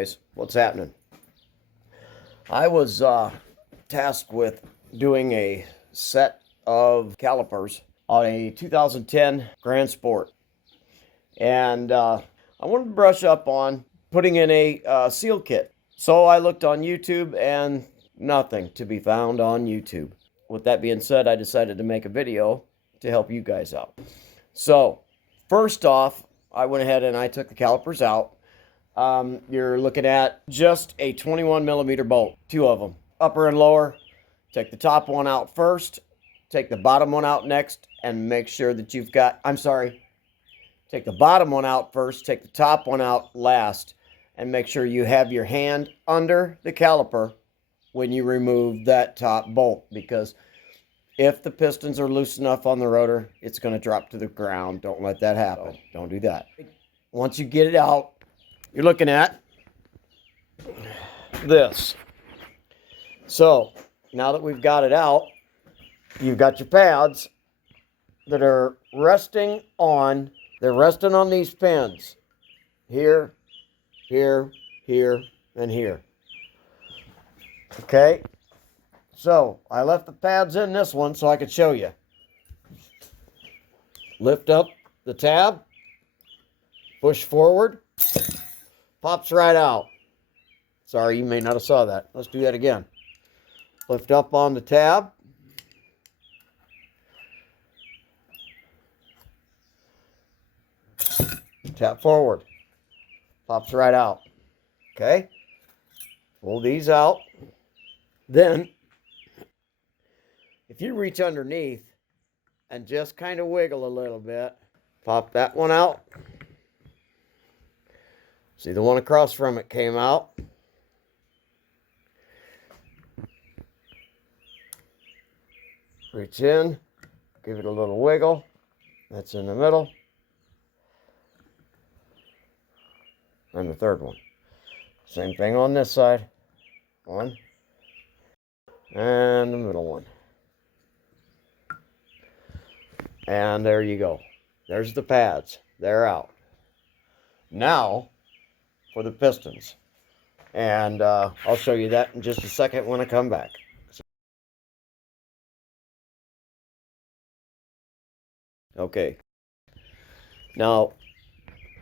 guys what's happening. I was tasked with doing a set of calipers on a 2010 Grand Sport. And I wanted to brush up on putting in a seal kit. So I looked on YouTube and nothing to be found on YouTube. With that being said, I decided to make a video to help you guys out. So first off, I went ahead and I took the calipers out. You're looking at just a 21 millimeter bolt, two of them, upper and lower. Take the top one out first, take the bottom one out next, and make sure that you've got, take the bottom one out first, take the top one out last, and make sure you have your hand under the caliper when you remove that top bolt, because if the pistons are loose enough on the rotor, it's going to drop to the ground. Don't let that happen. Don't do that. Once you get it out, you're looking at this. So now that we've got it out, you've got your pads that are resting on, they're resting on these pins. Here, here, here, and here. Okay? So I left the pads in this one so I could show you. Lift up the tab, push forward, pops right out. Sorry, you may not have saw that. Let's do that again. Lift up on the tab. Tap forward. Pops right out. Okay? Pull these out. Then, if you reach underneath and just kind of wiggle a little bit, pop that one out. See, the one across from it came out. Reach in, give it a little wiggle. That's in the middle. And the third one. Same thing on this side. One. And the middle one. And there you go. There's the pads. They're out. Now, for the pistons. And I'll show you that in just a second when I come back. Okay. Now,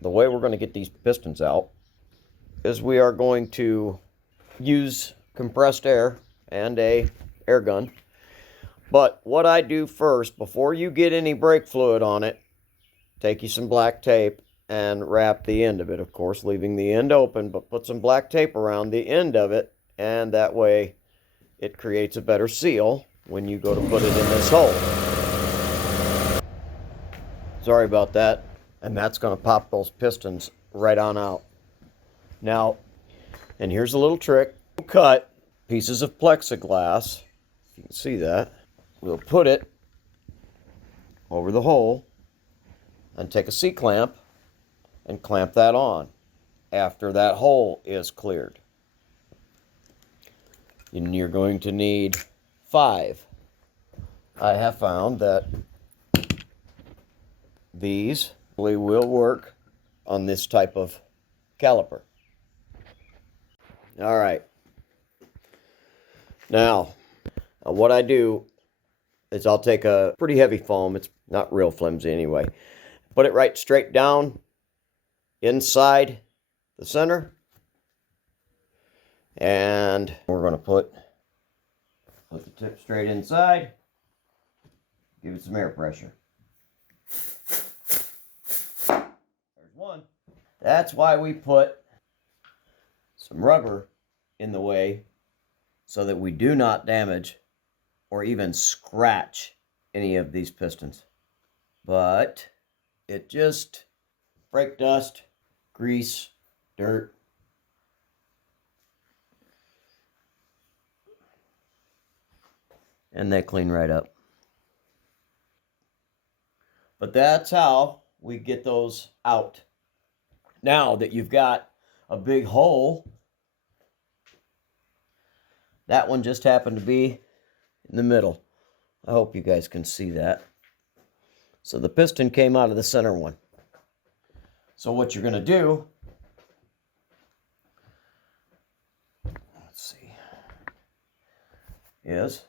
the way we're going to get these pistons out is we are going to use compressed air and a air gun. But what I do first, before you get any brake fluid on it, take you some black tape and wrap the end of it, of course, leaving the end open, but put some black tape around the end of it, and that way it creates a better seal when you go to put it in this hole. Sorry about that. And that's going to pop those pistons right on out. Now, and here's a little trick. We'll cut pieces of plexiglass. You can see that. We'll put it over the hole and take a C-clamp and clamp that on after that hole is cleared. And you're going to need 5. I have found that these will work on this type of caliper. All right. Now, what I do is I'll take a pretty heavy foam. It's not real flimsy anyway. Put it right straight down inside the center. And we're going to put the tip straight inside. Give it some air pressure. One. That's why we put some rubber in the way so that we do not damage or even scratch any of these pistons. But it just brake dust, grease, dirt. And they clean right up. But that's how we get those out. Now that you've got a big hole, that one just happened to be in the middle. I hope you guys can see that. So the piston came out of the center one. So what you're going to do let's see, is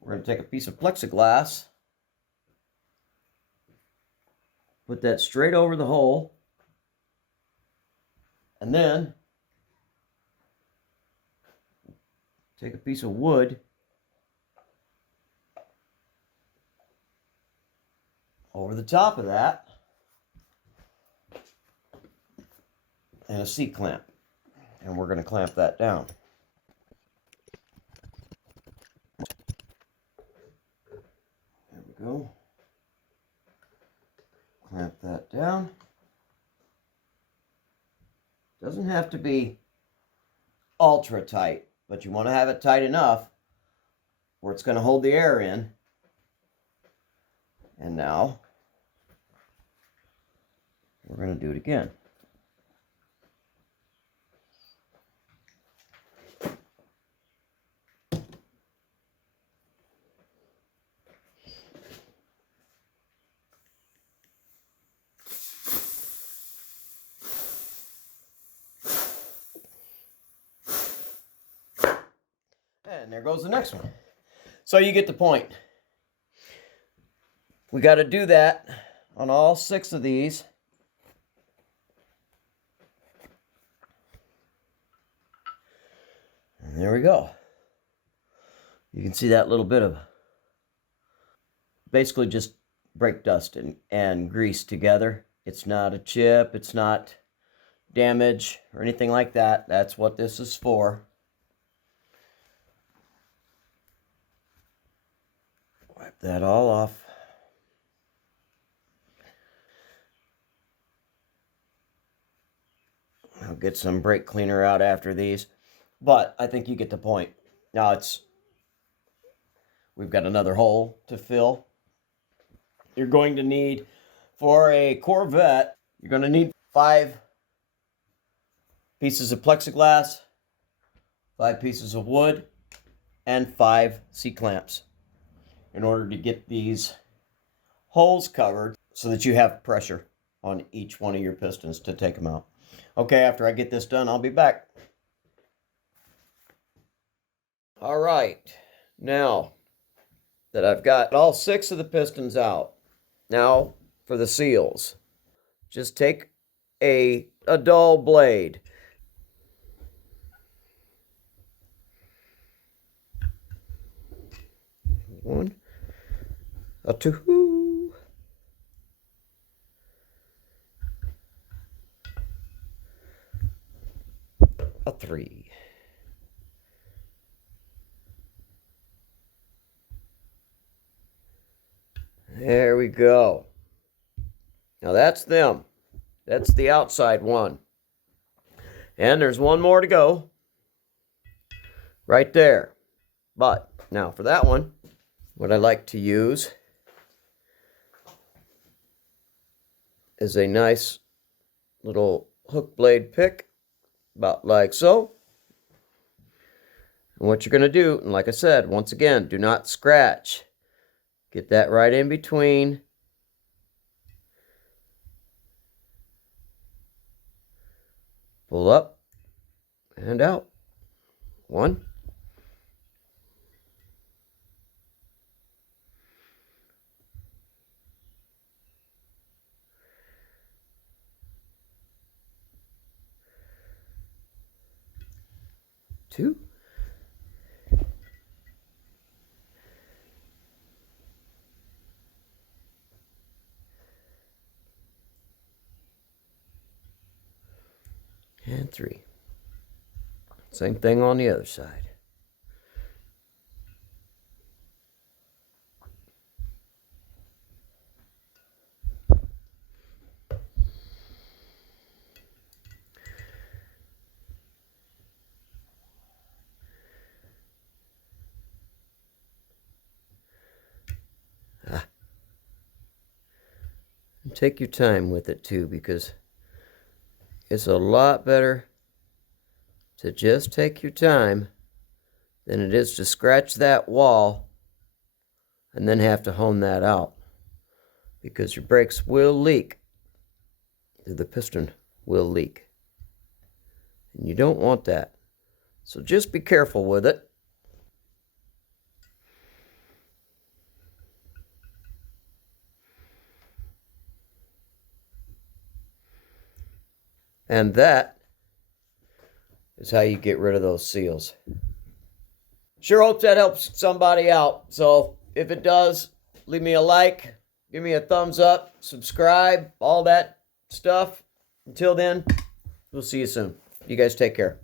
we're going to take a piece of plexiglass, put that straight over the hole, and then take a piece of wood over the top of that and a C-clamp. And we're going to clamp that down. There we go. Clamp that down. Doesn't have to be ultra tight, but you want to have it tight enough where it's going to hold the air in. And now we're going to do it again. And there goes the next one. So you get the point. We got to do that on all 6 of these. And there we go. You can see that little bit of basically just brake dust and grease together. It's not a chip. It's not damage or anything like that. That's what this is for. Wipe that all off. I'll get some brake cleaner out after these, but I think you get the point. Now we've got another hole to fill. You're going to need, for a Corvette, you're going to need 5 pieces of plexiglass, 5 pieces of wood, and 5 C-clamps in order to get these holes covered so that you have pressure on each one of your pistons to take them out. Okay, after I get this done, I'll be back. All right, now that I've got all 6 of the pistons out, now for the seals. Just take a dull blade. One, a 2, a 3. There we go. Now that's them. That's the outside one. And there's one more to go. Right there. But now for that one, what I like to use is a nice little hook blade pick, about like so. And what you're going to do, and like I said, once again, do not scratch. Get that right in between. Pull up and out. 1. 2. And 3. Same thing on the other side. And take your time with it too, because it's a lot better to just take your time than it is to scratch that wall and then have to hone that out, because your brakes will leak. The piston will leak. And you don't want that. So just be careful with it. And that is how you get rid of those seals. Sure hope that helps somebody out. So if it does, leave me a like, give me a thumbs up, subscribe, all that stuff. Until then, we'll see you soon. You guys take care.